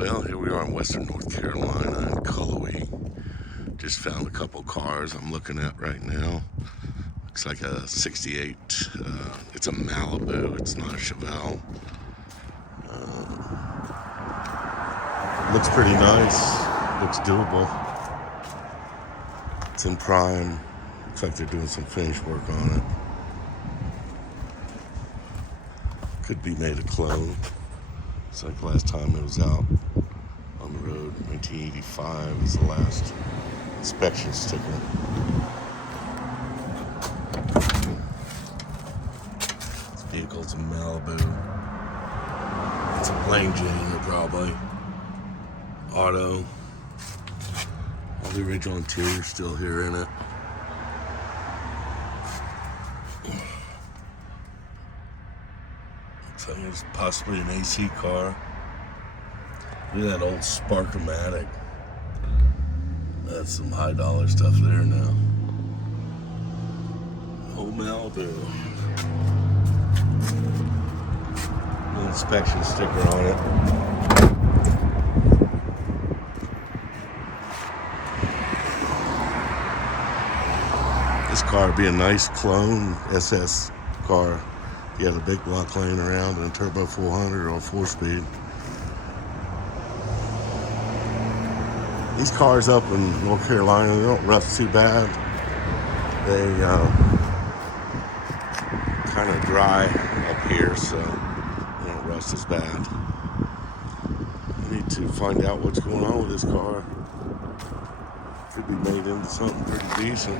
Well, here we are in western North Carolina in Cullowhee. Just found a couple cars I'm looking at right now. Looks like a 68. It's a Malibu. It's not a Chevelle. Looks pretty nice. Looks doable. It's in prime. Looks like they're doing some finish work on it. Could be made a clone. It's like last time it was out on the road, 1985 is the last inspection sticker. This vehicle's a Malibu. It's a plain Jane, probably. Auto. All the original interior still here in it. Looks like it's possibly an AC car. Look at that old Spark-O-Matic. That's some high dollar stuff there now. Old Malibu. No inspection sticker on it. This car would be a nice clone SS car. If you had a big block laying around and a turbo 400 or a 4-speed. These cars up in North Carolina, they don't rust too bad. They kind of dry up here, so they don't rust as bad. I need to find out what's going on with this car. Could be made into something pretty decent.